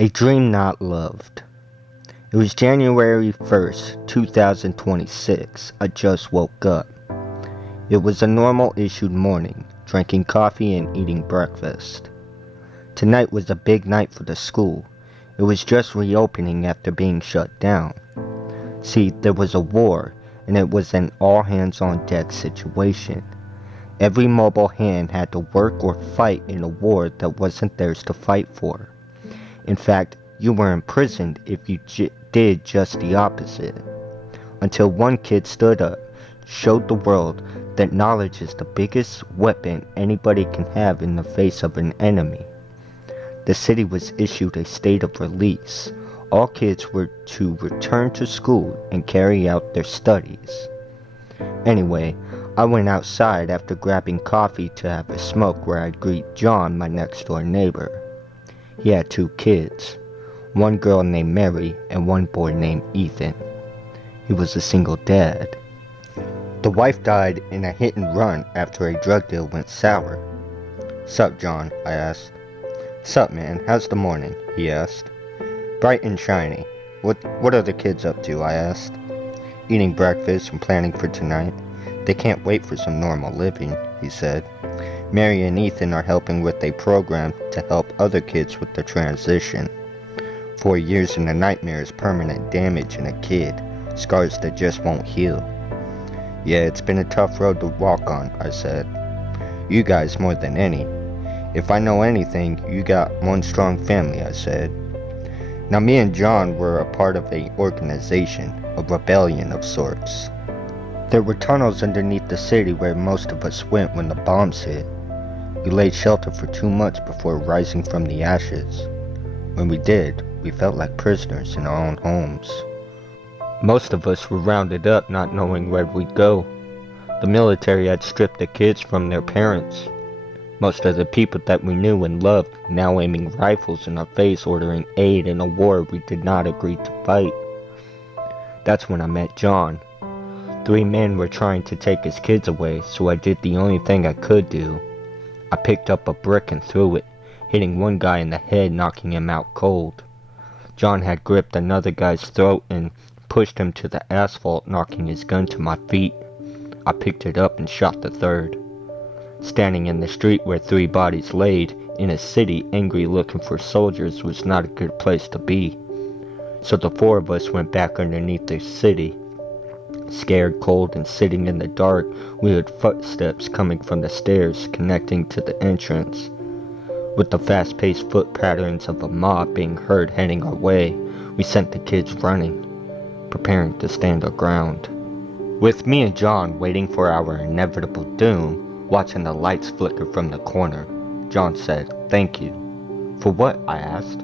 A Dream Not Loved. It was January 1st, 2026. I just woke up. It was a normal issued morning, drinking coffee and eating breakfast. Tonight was a big night for the school. It was just reopening after being shut down. See, there was a war, and it was an all-hands-on-deck situation. Every mobile hand had to work or fight in a war that wasn't theirs to fight for. In fact, you were imprisoned if you did just the opposite. Until one kid stood up, showed the world that knowledge is the biggest weapon anybody can have in the face of an enemy. The city was issued a state of release. All kids were to return to school and carry out their studies. Anyway, I went outside after grabbing coffee to have a smoke where I'd greet John, my next door neighbor. He had two kids, one girl named Mary and one boy named Ethan. He was a single dad. The wife died in a hit and run after a drug deal went sour. "Sup, John?" I asked. "Sup, man, how's the morning?" he asked. "Bright and shiny. What are the kids up to?" I asked. "Eating breakfast and planning for tonight. They can't wait for some normal living," he said. "Mary and Ethan are helping with a program to help other kids with the transition. 4 years in a nightmare is permanent damage in a kid, scars that just won't heal." "Yeah, it's been a tough road to walk on," I said. "You guys more than any. If I know anything, you got one strong family," I said. Now me and John were a part of an organization, a rebellion of sorts. There were tunnels underneath the city where most of us went when the bombs hit. We laid shelter for 2 months before rising from the ashes. When we did, we felt like prisoners in our own homes. Most of us were rounded up not knowing where we'd go. The military had stripped the kids from their parents. Most of the people that we knew and loved now aiming rifles in our face, ordering aid in a war we did not agree to fight. That's when I met John. 3 men were trying to take his kids away, so I did the only thing I could do. I picked up a brick and threw it, hitting one guy in the head, knocking him out cold. John had gripped another guy's throat and pushed him to the asphalt, knocking his gun to my feet. I picked it up and shot the third. Standing in the street where 3 bodies laid, in a city angry looking for soldiers, was not a good place to be. So the 4 of us went back underneath the city. Scared, cold, and sitting in the dark, we heard footsteps coming from the stairs connecting to the entrance. With the fast-paced foot patterns of a mob being heard heading our way, we sent the kids running, preparing to stand our ground. With me and John waiting for our inevitable doom, watching the lights flicker from the corner, John said, "Thank you." "For what?" I asked.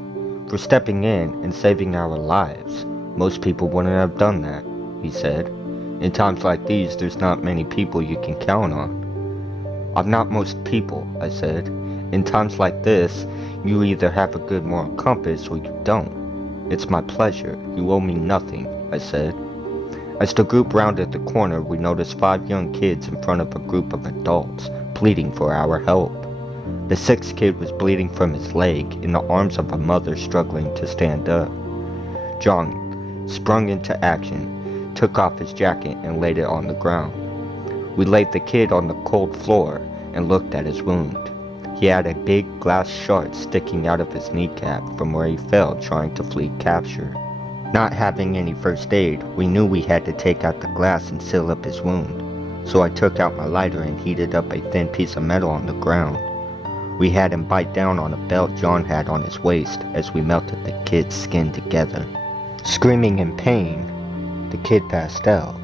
"For stepping in and saving our lives. Most people wouldn't have done that," he said. "In times like these, there's not many people you can count on." "I'm not most people," I said. "In times like this, you either have a good moral compass or you don't. It's my pleasure. You owe me nothing," I said. As the group rounded the corner, we noticed 5 young kids in front of a group of adults, pleading for our help. The 6th kid was bleeding from his leg, in the arms of a mother struggling to stand up. John sprung into action, took off his jacket and laid it on the ground. We laid the kid on the cold floor and looked at his wound. He had a big glass shard sticking out of his kneecap from where he fell trying to flee capture. Not having any first aid, we knew we had to take out the glass and seal up his wound, so I took out my lighter and heated up a thin piece of metal on the ground. We had him bite down on a belt John had on his waist as we melted the kid's skin together. Screaming in pain, the kid passed out.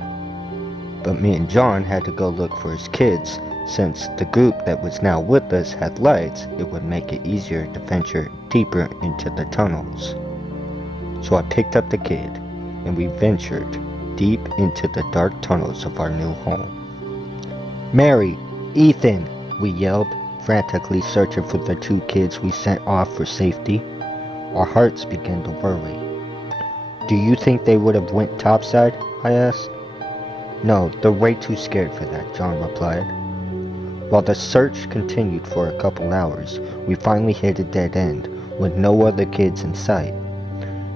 But me and John had to go look for his kids. Since the group that was now with us had lights, it would make it easier to venture deeper into the tunnels. So I picked up the kid, and we ventured deep into the dark tunnels of our new home. "Mary! Ethan!" we yelled, frantically searching for the 2 kids we sent off for safety. Our hearts began to worry. "Do you think they would have went topside?" I asked. "No, they're way too scared for that," John replied. While the search continued for a couple hours, we finally hit a dead end, with no other kids in sight.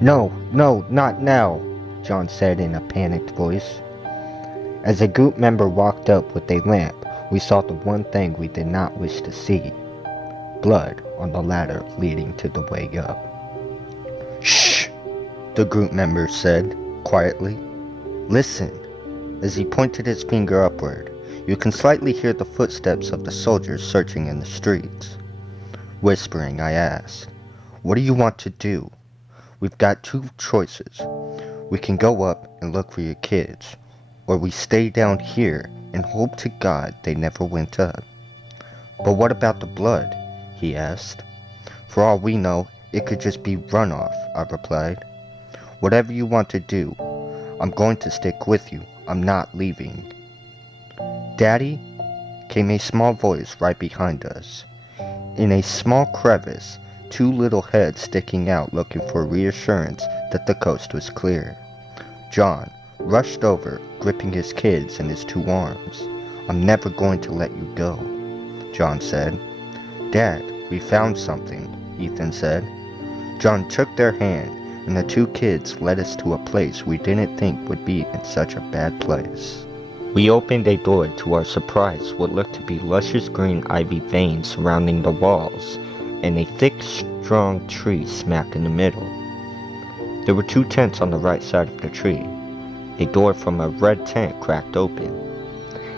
"No, no, not now," John said in a panicked voice. As a group member walked up with a lamp, we saw the one thing we did not wish to see: blood on the ladder leading to the way up. "Shh," the group member said, quietly. "Listen." As he pointed his finger upward, you can slightly hear the footsteps of the soldiers searching in the streets. Whispering, I asked, "What do you want to do?" "We've got two choices. We can go up and look for your kids, or we stay down here and hope to God they never went up." "But what about the blood?" he asked. "For all we know, it could just be runoff," I replied. "Whatever you want to do, I'm going to stick with you. I'm not leaving." "Daddy?" came a small voice right behind us. In a small crevice, two little heads sticking out looking for reassurance that the coast was clear. John rushed over, gripping his kids in his two arms. "I'm never going to let you go," John said. "Dad, we found something," Ethan said. John took their hand, and the two kids led us to a place we didn't think would be in such a bad place. We opened a door. To our surprise, what looked to be luscious green ivy veins surrounding the walls, and a thick, strong tree smack in the middle. There were two tents on the right side of the tree. A door from a red tent cracked open.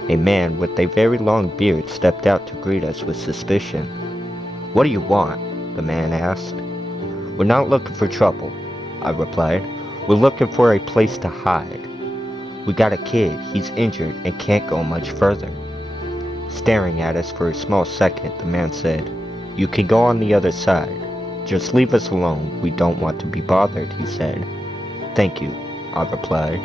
A man with a very long beard stepped out to greet us with suspicion. "What do you want?" the man asked. "We're not looking for trouble," I replied. "We're looking for a place to hide. We got a kid, he's injured and can't go much further." Staring at us for a small second, the man said, "You can go on the other side. Just leave us alone, we don't want to be bothered," he said. "Thank you," I replied.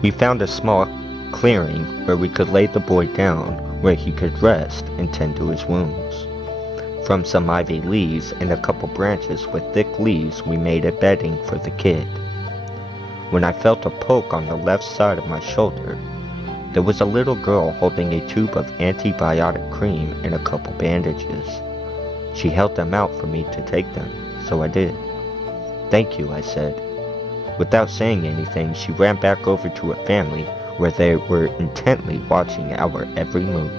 We found a small clearing where we could lay the boy down, where he could rest and tend to his wounds. From some ivy leaves and a couple branches with thick leaves, we made a bedding for the kid. When I felt a poke on the left side of my shoulder, there was a little girl holding a tube of antibiotic cream and a couple bandages. She held them out for me to take them, so I did. "Thank you," I said. Without saying anything, she ran back over to her family, where they were intently watching our every move.